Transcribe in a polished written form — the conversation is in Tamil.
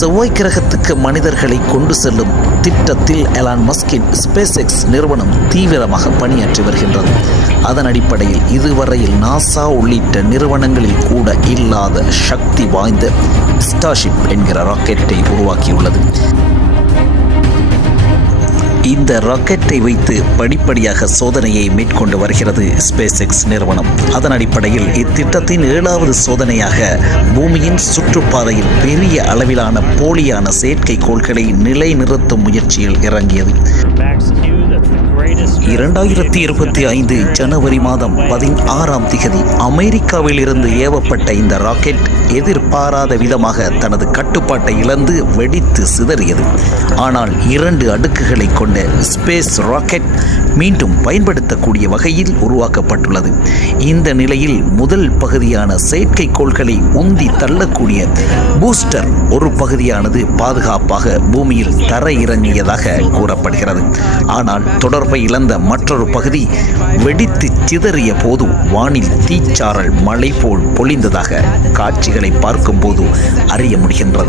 செவ்வாய் கிரகத்துக்கு மனிதர்களை கொண்டு செல்லும் திட்டத்தில் எலான் மஸ்கின் SpaceX நிறுவனம் தீவிரமாக பணியாற்றி வருகின்றது. அதன் அடிப்படையில் இதுவரையில் நாசா உள்ளிட்ட நிறுவனங்களில் கூட இல்லாத சக்தி வாய்ந்த ஸ்டார்ஷிப் என்கிற ராக்கெட்டை உருவாக்கியுள்ளது. இந்த ராக்கெட்டை வைத்து படிப்படியாக சோதனையை மேற்கொண்டு வருகிறது SpaceX நிறுவனம். அதன் அடிப்படையில் இத்திட்டத்தின் 7வது சோதனையாக பூமியின் சுற்றுப்பாதையில் பெரிய அளவிலான போலியான செயற்கைக்கோள்களை நிலைநிறுத்தும் முயற்சியில் இறங்கியது. 2025 ஜனவரி மாதம் 16ஆம் திகதி அமெரிக்காவில் இருந்து ஏவப்பட்ட இந்த ராக்கெட் எதிர்பாராத விதமாக தனது கட்டுப்பாட்டை இழந்து வெடித்து சிதறியது. ஆனால் 2 அடுக்குகளை கொண்ட ஸ்பேஸ் ராக்கெட் மீண்டும் பயன்படுத்தக்கூடிய வகையில் உருவாக்கப்பட்டுள்ளது. இந்த நிலையில் முதல் பகுதியான செயற்கைக்கோள்களை உந்தி தள்ளக்கூடிய பூஸ்டர் ஒரு பகுதியானது பாதுகாப்பாக பூமியில் தரையிறங்கியதாக கூறப்படுகிறது. ஆனால் தொடர்பை இழந்த மற்றொரு பகுதி வெடித்து சிதறிய போது வானில் தீச்சாரல் மழை போல் பொழிந்ததாக காட்சிகளை பார்க்கும்போது அறிய முடிகின்றது.